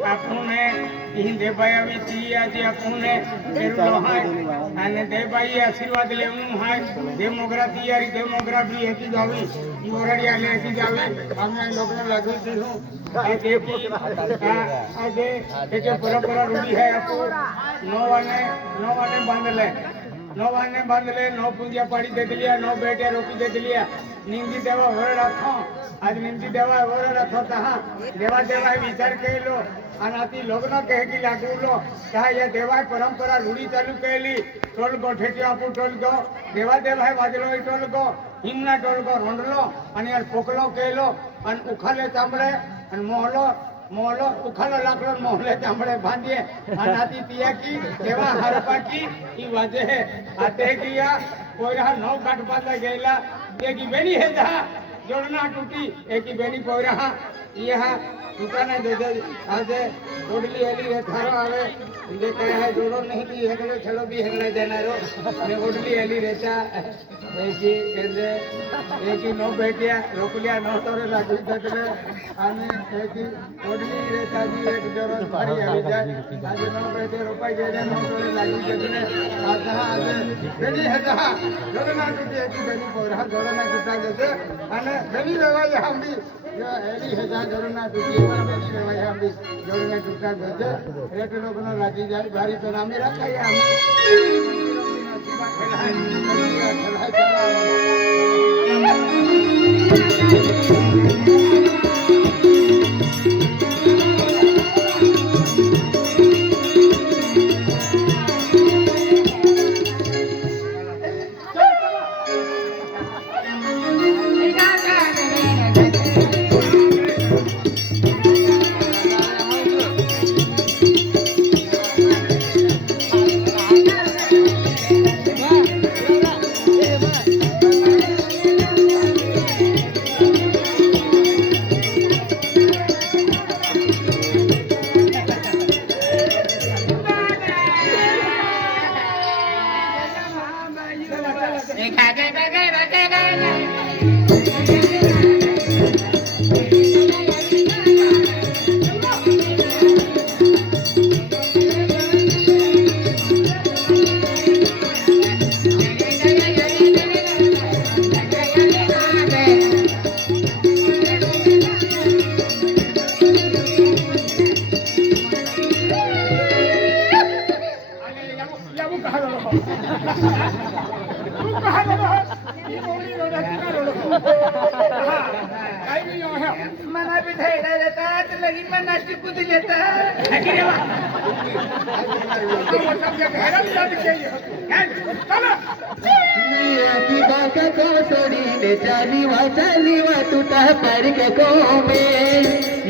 આપણને દેભાઈ આવી તી આજે આપણને ફેરલો હાય. અને દેભાઈ આશીર્વાદ લેવું હાય. દે મોગરા તૈયારી દે મોગરા બી હેતી જાવી મોરડિયા લે હેતી જાવી અમે લોકોને લાગી દીધું આ દેખો આ આજે એક પરંપરા રૂઢી હે આપો. નવાને નવાને બાંધલે. નવાને બાંધલે નો દિલિયા, નો બેટ્યા રોકી દે દિલિયા. નિંદી દેવા વર રાખો આજ નિંદી દેવા વર રાખો તહા દેવા દેવાય વિચાર કેલો આનાથી લગ્ન કહે કે લાગુલો. તા એ દેવાય પરંપરા રૂડી ચાલુ કહેલી ટોલ ગો ઠેઠી આપું ટોલ ગો. દેવા દેવાય વાજલો એ ટોલ ગો. હિંગના ટોલ ગો, રોંડલો. અને પોકલો કહેલો. અને ઉખાલે ચામડે અને મોહલો. મોહલો ઉખાલો લાકડો મોહલે ચામડે બાંધીએ. આનાથી તિયાકી દેવા હરપાકી, ઈ વાજે આ તે ગયા કોઈરા નવ કાટ પાતા ગયેલા. દેગી બેની હે જા. જોડના તૂટી એકી બેની કોઈરા યહ દુકાને દે દે આજે ઓડલી એલી રે થારો આવે. જે કહે હે, જોડો નહીં દી હેગડો છેડો, બી હેગડે દેનારો. ને ઓડલી એલી રેતા એકી કેંદે એકી નો બેટિયા રોકલિયા નો તોરે લાગી દતરે અને એકી ઓડલી રેતા બી એક જોરો ફરી આવી જાય આજે નો બેટે રોપાઈ જાય નો તોરે લાગી દતરે આજા આજે બેની હતા જોડના તૂટી એકી બેની કોરા જોડના તૂટા જશે અને બેની લેવાય આંબી જો એની હતા જોડના તૂટી એવા બેની લાગી જાય બારી તો નામે રાખાય की बाका को सोडीने चाली वा चाली वा तुटा पारिक को में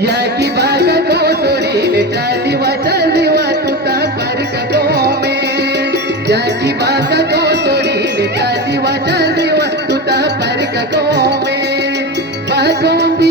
या की बाका को सोडीने चाली वा चाली वा तुटा पारिक को में या की बाका को सोडीने चाली वा चाली वा तुटा पारिक को में बागों बीत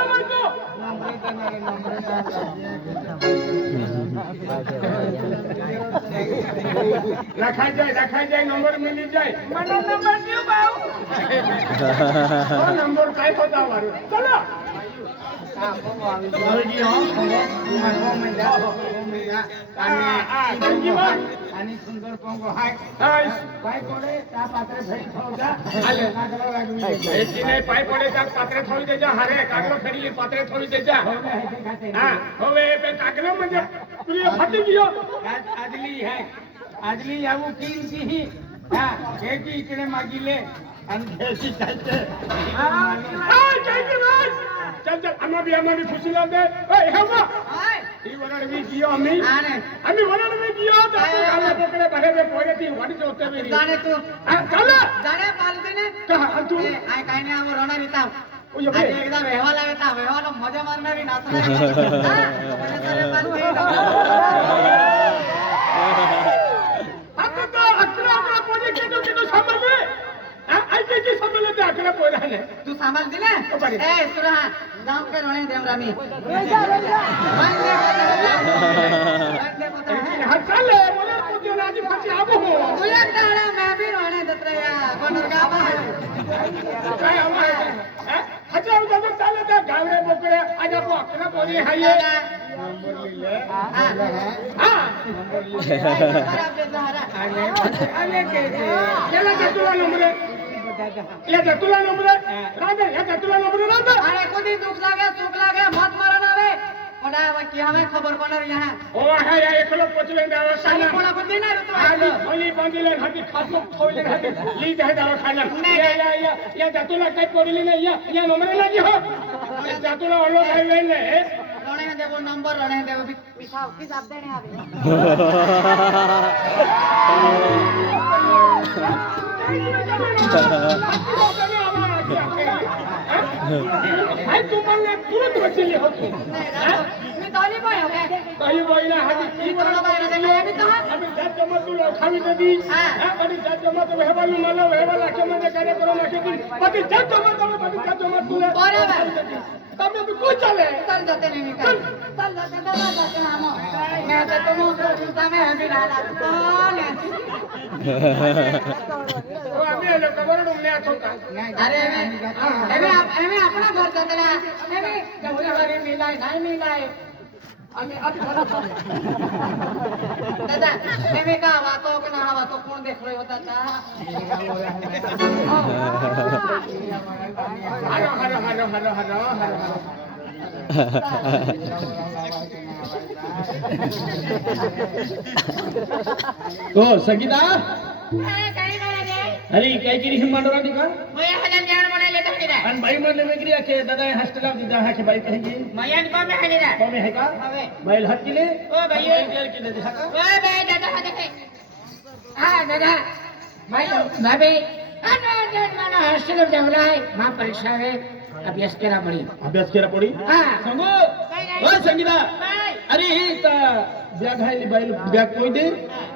લખાઈ જાય લખાઈ જાય નંબર મિલી જાય. મને નંબર દો બાઉ. નંબર કાઈ હોતા વાળો ચલો. आणि सुंदर पोंगो हाय पाय पडे त्या पात्रे फेरी ठेवजा आले नागरा लागमी एची नाही पाय पडे त्या पात्रे ठेवी देजा हरे कागलो फेरी पात्रे ठेवी देजा हां होवे पे कागलो म्हणजे प्रिय फाटी दियो आजली हाय आजली यावू किन की ही हा एकी इकडे मागिले आणि घ्यायची जायचे हां जय जय आम्हा बी आम्हा बी खुशी लावते ए हेवा हाय આને અમે વરાડ વી ગયો તો આપણે ગાલે પકડે ભરે બે પોરે થી વડી જોતે મેરી જાણે તું આ ચાલે જાણે પાલતી ને કહા તું એ આ કાઈ ને આવો રોના રીતા ઓય આજે બે એકદમ વહેવા લાગે તા વહેવાનો મજા મારનારી નાચનારી હા મને તારે પાલું એ આ તો તો અકરા અકરા પોરે કેતો કેતો સાંભળે આ આઈ કે કે સાંભળે તે અકરા પોરા ને તું સાંભળ દી ને ઓ બારી. એ સુરા કે રોણે દેમ રામી હા ચાલે મને પૂછ્યો રાજી પછી આવો હો તુલા તાળા મેં બી રોણે દત્રયા કોનર ગાવા કાય અમારે હે હજાર દાદા ચાલે તે ગાલે બકરે આજે કો અકરા પોરી હાઈએ નંબર લી લે હા હા ખરાબ દે હારા આને આને કે છે લેલા કે તુલા નંબર લે કે તુલા નંબર રાધા લે કે તુલા નંબર રાધા અરે કુદી દુખ લાગે સુખ લાગે મત મરણ આવે ઓડા હવે કે હમે ખબર પડર યહાં ઓ હે યા એકલો પોચલે દાવા સાલી સાલા કોળા બુદ્ધિ ના ઋતુ આલી ઓલી બાંધીલે હાથી ખાસો થોઈલે હાથી લી દે દાવા ખાલા યા યા યા યા જાતુલા કઈ પડીલી ને યા યા નંબર લાગી હો એ જાતુલા ઓલો ખાઈ લે ને તો અમે જમત તું હા. હા બધી જાત નાખી દીધી બધી જાત જમત તમે બધી જાત જમત તું લે. બરાબર. તમે બી કોઈ ચાલે ચલ જતે નહીં નીકળ ચલ જતે દવા જતે નામો મેં તો તુમ તમે હમી ના લાગતો ને તો અમે કબરડું લે અરે આપ- એમે આપણા તા સંગીતા? કઈ મારા દે અરે કઈ કરી છે માંડવા ટીકા મોય હજાર જાણ મને લેતા હડીરા અને ભાઈ મને મેકરી કે દાદા હોસ્ટેલ આવ દીધા હે કે ભાઈ કહેજી મયાન કોમે હડીરા કોમે હે કા હવે ભાઈ હટ લે ઓ ભાઈઓ યાર કે દે હકા ઓય ભાઈ દાદા હાથે હા દાદા ભાઈ ભાભી આનો જણ માનો હોસ્ટેલ જવલાયમાં પરીક્ષા રે અભ્યાસ કરા પડી અભ્યાસ કેરા પડી હા સંગો કઈ નહીં. ઓ બેગ હાઈલી બાઈલ બેગ કોઈ દે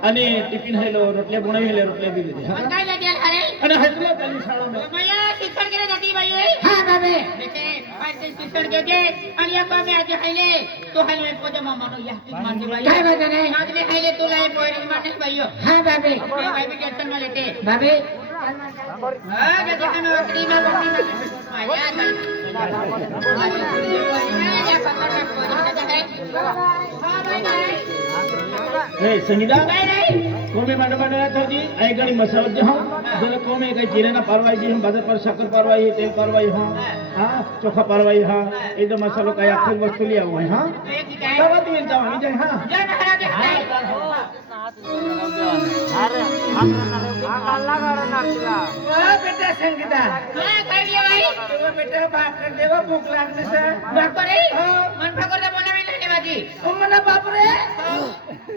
અને ટિફિન હાઈલો રોટલે બનાવી હાલે રોટલે દી દે હા. કઈ જગ્યા હારે અને હાઈલો પેલી શાળા મે મયા શિક્ષણ કરે જતી ભાઈ હા ભાભી દેખે ભાઈ શિક્ષણ કે જે અનિયા કોમે આજે હાઈલે તો હાઈલે પોતે મામાનો યાદ માનતી ભાઈ કઈ વાત નહીં. આજને હાઈલે તો લાય પોરી માટે ભાઈઓ. હા ભાભી ભાઈ બી ટેન્શનમાં લેતે ભાભી હા કે તમે વકડી માં વકડી માં આયા पारवाई हा हा चोा पारवाई हा मसालो काई वस्तु हा આખી વસ્તુ લઈ આવો હા દવા દી જાવ આવી જાય હા બેટા સંગીતા બેટા ભાકર દેવા ભૂખ લાગને છે મને બાપરે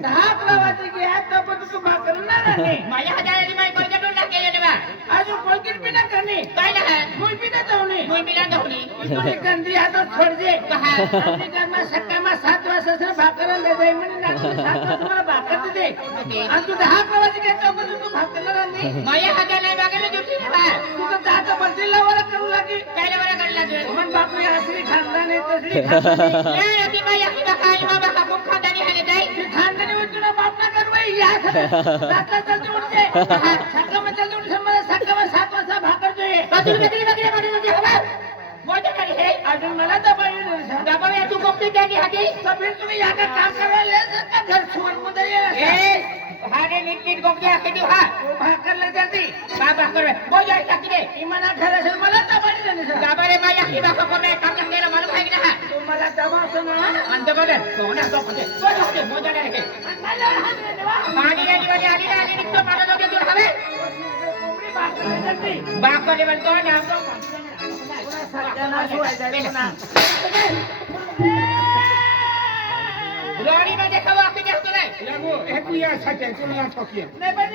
ધાક લાવાતી ગયા તો બધું તું ભાકર ના કોઈ બી ના કરની કોઈ બી ના દઉની ઈતોની ગંદી આદત છોડજે આજની ઘરમાં સક્કામાં સાત सासऱ्या भाकरला लय जाईल म्हणून लागलं. सासरा तुम्हाला भाकर देते. आणि तू दहा प्रवासी काय चौकातून तू भाकरला राहते? माझ्या हाताने बघायला दुसरी बाहेर तुझं दहाचा पंचवीसला वरच करू लागे. काय बरं काढला तू मन बापरे, असली खानदान आहे, तसली खानदान आहे. नाही, ती बाई आपली बाका आणि बाबा का खूप खानदानी हाले जाई. ती खानदानीवर तुला बाप ना करू बाई, या सगळ्या. सासरा चालते उठते. हा, सासरा मग चालते उठते. मला सासरा मग सात वाजता भाकर दे. बाजूला बकरी बकरी अजून मला दबाव दबाव तू कोणती त्याची हाती सभी तुम्ही या काम करायला का? घर सोनमध्ये भाने नीट नीट गोपते असते तू हा? भाकरला जाते बा भाकर. बोल जाय टाकले मी मना घर असेल मला दबाव दिले दबाव रे माझ्या ही? बाबा कमी काम केलं मला पण कोण લોણીમાં દેખાવ આપી દેતો ને લાગો એકુયા સાચે ચુલા ઠોકીએ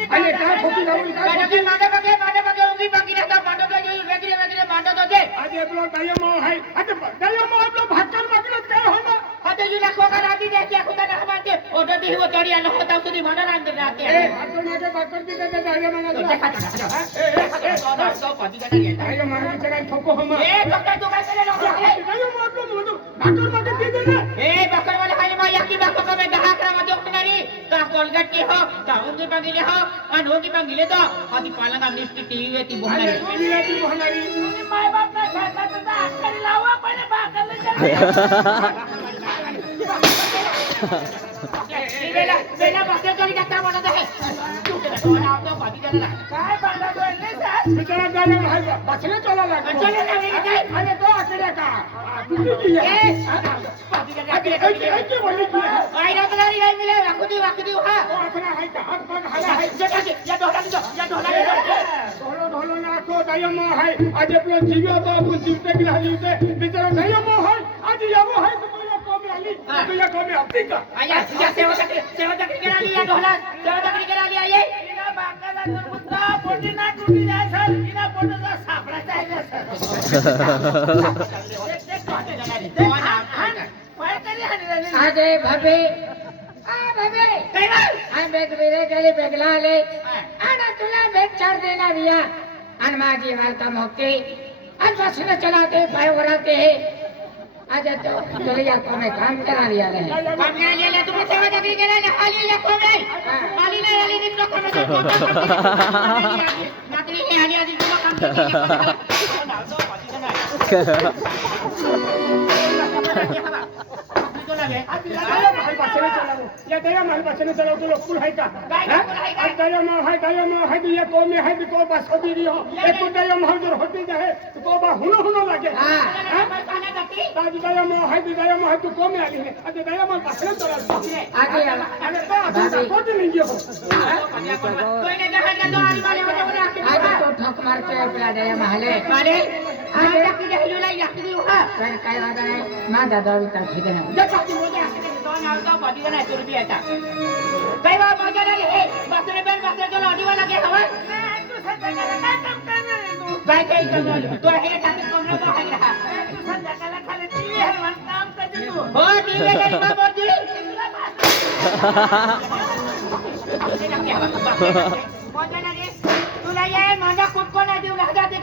અને કા ઠોકી લાવું કા ઠોકી માંડે પગે માંડે પગે ઊંઘી બાકી રહેતા માંડો તો જોયું વેગરે વેગરે માંડો તો છે આજે પેલો ડાયો મો હાય આ તો ડાયો મો એટલો ભાતર મગલો કે હમો તો જુલા ખોકા રાતી દે કે ખુદા ના હમાતે ઓટો દી હો તડિયા ન હોતા સુધી મને રાંદ રાતે. એ બાકર નાટે બાકર દી કે જાગે મને તો એ એ તો તો પતિ કે ના રહેતા આયો મારા બિચારા ઠોકો હમા એ ઠોકા તો કાસે નો એ નયો મોટો મોટો. બાકર માટે દી દે ને. એ બાકર વાળા હાલે માં યાકી બાકો કમે દહા કરા માં જોક નરી તો કોલગેટ કે હો તો ઊંધી માંગી લે હો. અને ઊંધી માંગી લે તો આથી પાલંગા મિસ્ટી ટીવી વેતી બોલારી ટીવી વેતી બોલારી માય બાપ ના છાતા તો આ કરી લાવો પણ બાકર લઈ જાય ઢોલો નાખો દયામો હાય આજે પેલો જીવ્યો તો જીવતે ના જીવતે બિચારો દયામો હાય આજે આવો હાય तुझ्या कमी हप्ती का अजय भाभी बेगला आले आणि तुला भेट चार देणार या. आणि माझी वार्ता मोकते आणि बसून चला ते पाय वराते हे आजा तो चले जा को मैं काम करा लिया रे काम करा लिया तू मुझसे वजह की करे ना खाली या को मैं खाली ले वाली दिन को मैं नातरी ले आ गया दिन को काम कर दिया મારી પાછળ ચલાવો. યા દયા મારી પાછળ ચલાવો તો લોકુલ હૈ કા. હૈ? દયા માં હૈ દયા માં હૈ દિયા તો મે હૈ કો બસ હોબી રહ્યો. એક દયા માં જો હોતી જહે તો બા હુનો હુનો લાગે. હા. દયા માં હૈ દયા માં તું કો મે આલી ને અજે દયા માં પાછળ ચલાવો. આગે અને તો આ કોટ નહીં ગયો. કોઈને જહે કે તો આલી મારે આગે તો ઠક માર કે પેલા દયા માં હાલે. મારે કઈ વાંધો નહીં માં દાદા વિચાર થઈ મને કુટકો ના દેવું લાગા.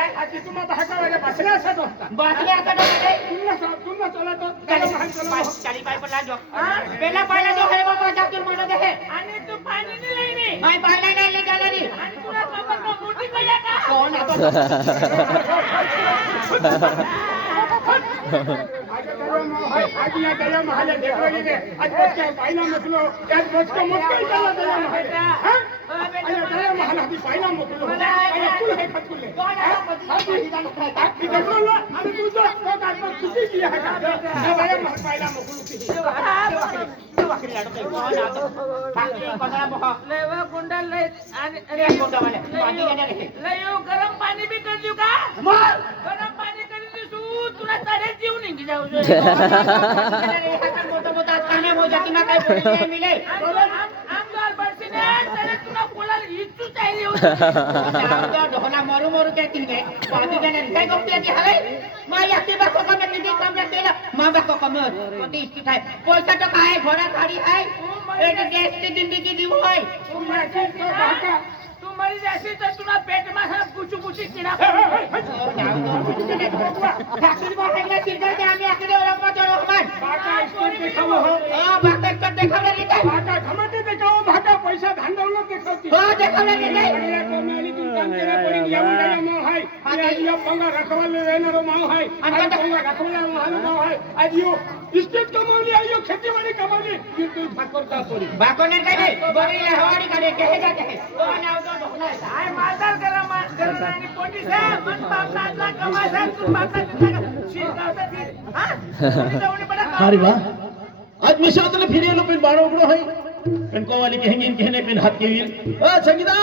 काय आजी तुम्हा भागामध्ये बसल्या असत होता बसल्या असत होता तुम्हाला सांग तुम्हाला चला तो त्याला महान चला चाली पाय पडला जो पहिला पहिला जो हरे बाबा जातो म्हणत आहे आणि तू पाणी नाही लेने नाही पाणी नाही ले गेला नी आणि तुला बाबा तो मोठी कया का कोण आता आजी या दया महाले देखो लेने आज बच्चा पाहिला मसलो आज बच्चा मुश्किल चला दया महाले हां કયા મહાનાથી પાયના મોકલો પાયના કુલ હે ખતુલે હાથી હિદાનો ખાતા કે કસરો લો અને તું જો તો કાટ પર ખુશી કી હે કાતા એ વાય મહ પાયના મોકલો કી એ વાકરી એ વાકરી લાડો કે કોણ આ તો બાકી પગલા બહ લે વે ગુંડલ લે. અને એ ગુંડા વાલે પાણી ગાડા લે લે યો ગરમ પાણી બી કરી દઉં કા માર ગરમ પાણી કરી દઉં છું તુરા તારે જીવ નીકળી જાવ જો મોટા મોટા કાને મોજા કી ના કાઈ બોલી મિલે બોલો ढोला मरू मरू के तीन गए पानी जाने काय गोष्टी आती हवे मा याती बाको कमे निधी काम केलं मा बाको कमे कोटी इष्टी काय पैसा तो काय घोडा गाडी आहे एक गॅसची जिंदगी जीव होय तुमची तो મરી જશે તો તુના પેટમાં હે ગુચુ ગુચી કીડા ફેક્ટરી માં એટલે સિગ્નલ કે આમે આકડે ઓળખમાં જોડો હમાર બાકા સ્કૂલ દેખાવો હો હા બાકા કટ દેખાવે રીતે બાકા ખમતે દેખાવો બાકા પૈસા ધાંડવલો દેખાવતી. હા દેખાવે રીતે અરે કોમેલી તું કામ કરે પડી ગયા મુંડા માં હાય. આજે આ પંગા રખવા લેનારો માં હાય. અને પંગા રખવા લેનારો માં હાય. આજે ઇસ્ટેટ કમાવલી આયો ખેતીવાડી કમાવલી તું ઠાકોર કા પડી बाकोने काय नाही बरीला हवाडी काढे केहे का केहे तो आणि आवतो ढोकला आहे. काय मालदार करा मा घराण्याने पोटी साहेब, मन बापला आतला कमाय साहेब, तू बापला तुझा शिरकावता ती. हा? कोणी जाऊन पडा का? अरे वाह आज मी शातने फिरेलो पण बाणो उघडो है पण कोवाली कहेंगे कहने पिन हाथ के वीर ओ संगीता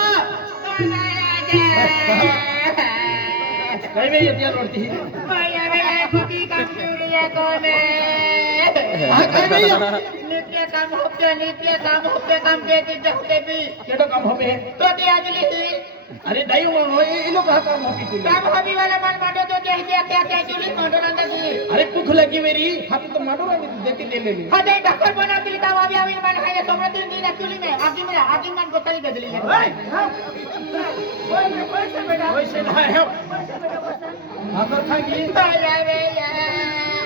काय नाही येत यार वरती हा, काय नाही येत. काम के तो ते आज अरे दाई वाला मन बाटो तो ते क्या क्या क्या अरे भूख लगी मेरी हाथ तो माडोरांदा देती ले ले डॉक्टर बना दिली ता वावी आवी मन में आदि में आदि मन को है ओए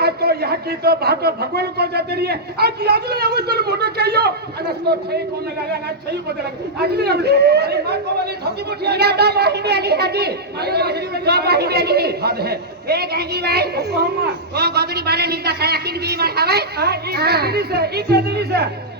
की तो भागो भगवान को जाते रही है आज अजली याबो तो मोटो कहियो आज तो थई को में लगा ना थई को लगा अजली याबो अरे मां को वाली ठोकी बोठी तिला तो बहिणी आली हाजी तो बहिणी आली हाथ है ए गंगी बाई कोहमा ओ गगडी बाला निका खाया किन बी मार हवाय आ ई कदली से ई कदली से आमो का दया से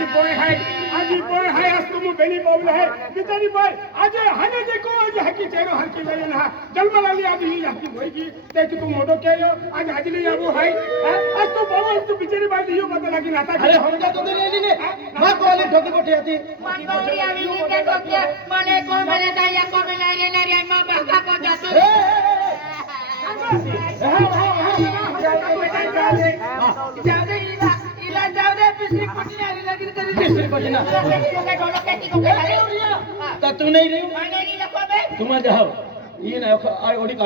આજી બોય હૈ આજી બોય હૈ અસ્તુમુ બેની બોલ હૈ બિચારી બોય આજે હને દેખો આજે હકી ચહેરો હરકી લઈ ના જલમલ અલી આજી હકી હોઈગી દેખ તું મોટો કેયો આજ આજલી આવો હૈ આજ તો બોલ તું બિચારી બાઈ લીયો પતા લાગી નાતા અરે હોંગા તો દે લેલી ને માં કોલે ઠોકી પઠી હતી મન બોલી આવી ની કે ઠોકી મને કો મને દાયા કો મને રે રે રે માં બાકા કો જાતો એ હા હા હા હા તું નહીં રહ્યું? તું માં જાઓ એને ઓડી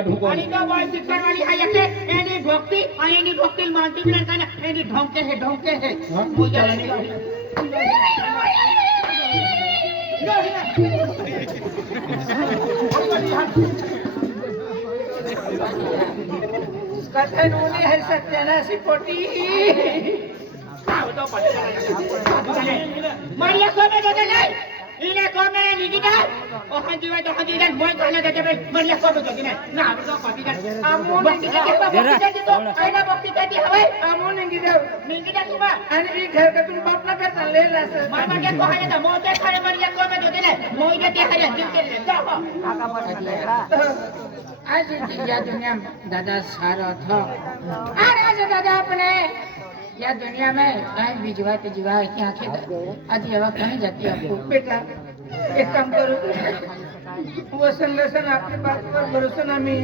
કથન ઉની હે સત્યના સિકોટી મારી કોમે તો નહીં. ઈને કોમે ને નીકીતા ઓહન જીવા તો હજી જાન બોય તો ને કે ભાઈ. મારી કોમે તો નહીં. ના હવે તો પતી જાય. આમો નીકીતા કે પતી જાય તો. આઈના બક્તિ થઈ હવે. આમો નીકીતા નીકીતા તું અને ઈ ઘર કે તું બાપ ના કરતા લે લાસે મારમાં કે કોહે તો મો તે ખાડે મારી કોમે તો નહીં. મોય દે તે હરે જીતે લે જાઓ. આકા પર લેડા આજે જીયા દુનિયા દાદા સારા થા આ રાજા દાદા આપણે ना करता ले लास मामा के को है तो मोते खड़े मारिया को में दे नहीं मोई देते हरे दिल के ले जाओ आज या दुनिया में दादा सारा था और आज दादा अपने या दुनिया में कहीं भी जीवा के जीवा की आंखें आज ये वक्त कहीं जाती है आपको बेटा एक काम करू वसन लसन आपल्या बाप पर भरोसा ना मी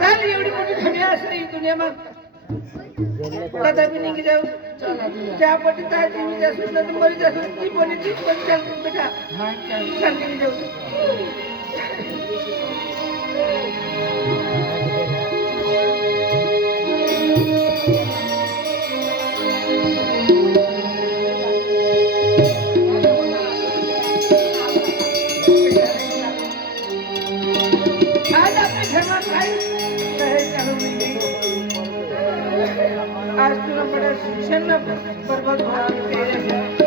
चाल एवढी मोठी दुनिया असते ही दुनिया मग दादा बी निघी जाऊ चला जी ज्या पटी ताजी मी जासून ना तर मरी जासून ती बोली ती पण चाल बेटा हाँ चल चाल निघी जाऊ तुला बड्या शिक्षण बरोबर आज मेरे साथ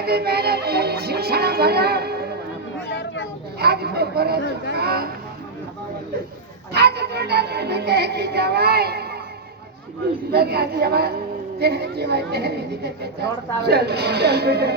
भी मेरे शिक्षण भरा आज मैं भरा चुका आज टूटा टूट कह की जवाई मेरी आज जवान तेरे जीवन तेरे दिखे चल चल चल बेटा